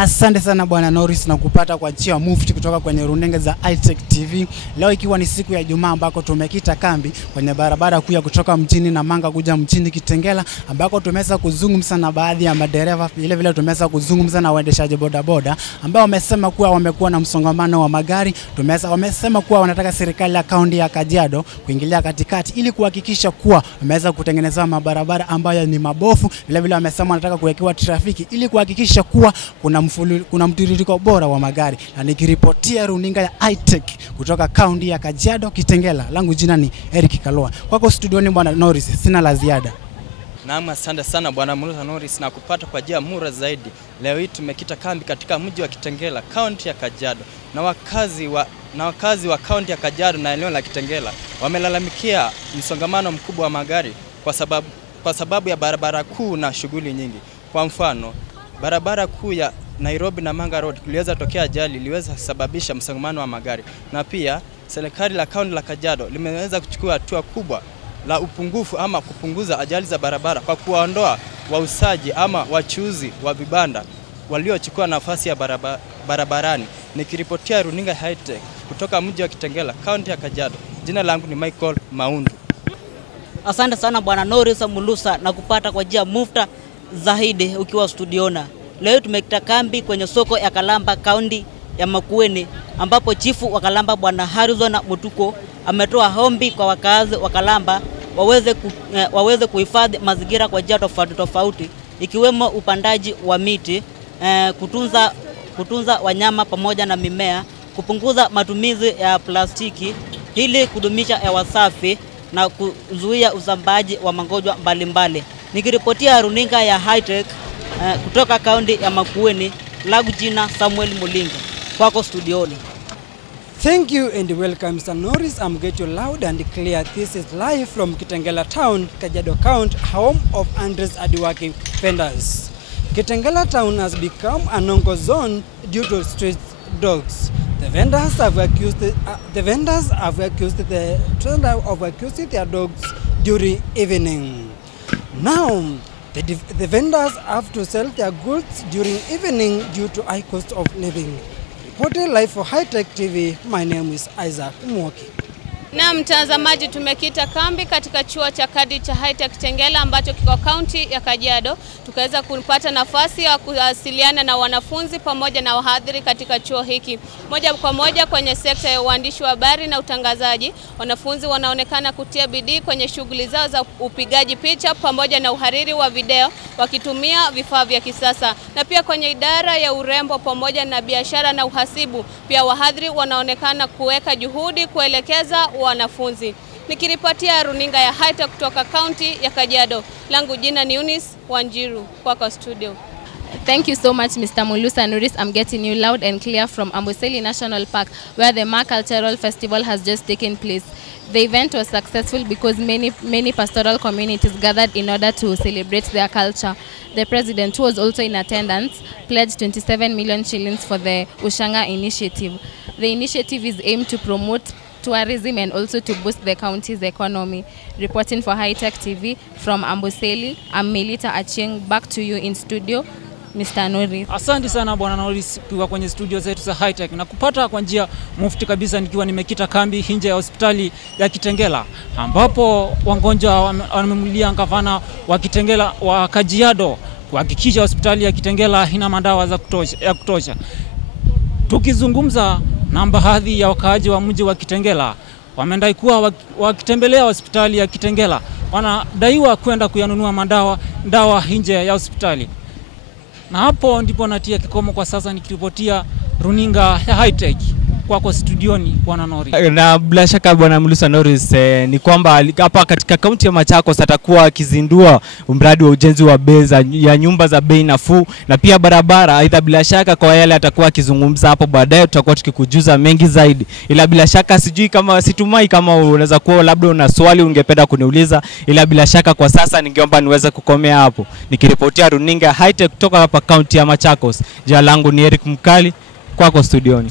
Asante sana bwana Norris na kupata kwa njia mufti kutoka kwenye runinga za iTech TV. Leo ikiwa ni siku ya Ijumaa ambako tumekita kambi kwenye barabara kuu ya kutoka mjini Namanga kuja mjini Kitengela, ambako tumeweza kuzungumza na baadhi ya madereva, vile tumeweza kuzungumza na waendeshaji bodaboda ambao wamesema kuwa wamekuwa na msongamano wa magari. Wamesema kuwa wanataka serikali ya kaunti ya Kajiado kuingilia katikati ili kuhakikisha kuwa wameweza kutengeneza mabarabara ambayo ni mabofu. Vile wamesema wanataka kuwekewa trafiki ili kuhakikisha kuwa kuna mtiririko bora wa magari. Na nikiripotia runinga ya iTech kutoka kaunti ya Kajiado Kitengela, langu jina ni Eric Kalua. Kwako studioni bwana Norris, sina la ziada. Naam, asante sana bwana Mulusa Norris na kupata kwa njia mura zaidi. Leo hii tumekita kambi katika mji wa Kitengela, kaunti ya Kajiado. Na wakazi wa kaunti ya Kajiado na eneo la Kitengela wamelalamikia msongamano mkubwa wa magari kwa sababu ya barabara kuu na shughuli nyingi. Kwa mfano, barabara kuu ya Nairobi na Namanga Road kuliweza tokea ajali iliweza kusababisha msongamano wa magari. Na pia serikali la kaunti la Kajiado limeweza kuchukua hatua kubwa la upungufu ama kupunguza ajali za barabara kwa kuwaondoa wauzaji ama wachuuzi wa vibanda waliochukua nafasi ya barabarani. Nikiripotia runinga iTech kutoka mji wa Kitengela, kaunti ya Kajiado, jina langu ni Michael Maundu. Asante sana bwana Norris Mulusa na kupata kwa njia mufta zaidi ukiwa studiona. Leo tumekita kambi kwenye soko ya Kalamba, kaunti ya Makueni, ambapo chifu wa Kalamba bwana Harrison Mutuko ametoa ombi kwa wakazi wa Kalamba waweze kuhifadhi mazingira kwa njia tofauti, ikiwemo upandaji wa miti, kutunza wanyama pamoja na mimea, kupunguza matumizi ya plastiki ili kudumisha hewa safi na kuzuia usambazaji wa magonjwa mbalimbali. Nikiripotia runinga ya iTech kutoka kaunti ya Makueni, langu jina Samuel Mulinga. Kwako studioni. Thank you and welcome, Mr. Norris. I'm getting you loud and clear. This is live from Kitengela Town, Kajiado County, home of Andres Adiwaki vendors. Kitengela Town has become a no-go zone due to street dogs. The vendors have accused their dogs during evening. Now, the vendors have to sell their goods during evening due to high cost of living. Reporting live for iTech TV, my name is Isaac Mwoki. Na mtazamaji, tumekita kambi katika chuo cha kadi cha iTech Kitengela ambacho kiko kaunti ya Kajiado. Tukaweza kupata nafasi ya kuwasiliana na wanafunzi pamoja na wahadhiri katika chuo hiki. Moja kwa moja kwenye sekta ya uandishi wa habari na utangazaji, wanafunzi wanaonekana kutia bidii kwenye shughuli zao za upigaji picha pamoja na uhariri wa video wakitumia vifaa vya kisasa. Na pia kwenye idara ya urembo pamoja na biashara na uhasibu, pia wahadhiri wanaonekana kuweka juhudi kuelekeza wanafunzi. Nikiripotia runinga ya iTech kutoka kaunti ya Kajiado, langu jina ni Eunice Wanjiru, kwa studio. Thank you so much, Mr. Mulusa Norris. I'm getting you loud and clear from Amboseli National Park, where the Ma Cultural Festival has just taken place. The event was successful because many pastoral communities gathered in order to celebrate their culture. The president, who was also in attendance, pledged 27 million shillings for the Ushanga initiative. The initiative is aimed to promote tourism and also to boost the county's economy. Reporting for iTech TV from Amboseli, I'm Melita Achieng. Back to you in studio, Mr. Norris. Asante sana bwana Norris kwa kwenye studio zetu za iTech na kupata kwa njia mufti kabisa, nikiwa nimekita kambi nje ya hospitali ya Kitengela, ambapo wagonjwa wamemulia gavana wa Kitengela wa Kajiado kuhakikisha hospitali ya Kitengela ina madawa za kutosha. Tukizungumza na baadhi ya wakaaji wa mji wa Kitengela, wamedai kuwa wakitembelea hospitali ya Kitengela wanadaiwa kwenda kuyanunua dawa nje ya hospitali. Na hapo ndipo natia kikomo kwa sasa, nikiripotia runinga ya iTech kwako studioni bwana Norris. Na bila shaka bwana Mulusa Norris, ni kwamba hapa katika kaunti ya Machakos atakuwa akizindua mradi wa ujenzi wa ya nyumba za bei nafuu na pia barabara. Aidha, bila shaka kwa yale atakuwa akizungumza hapo baadaye, tutakuwa tukikujuza mengi zaidi. Ila bila shaka situmai kama unaweza kuwa labda una swali ungependa kuniuliza, ila bila shaka kwa sasa ningeomba niweze kukomea hapo. Nikiripotia runinga iTech kutoka hapa kaunti ya Machakos, jina langu ni Eric Mkali, kwako studioni.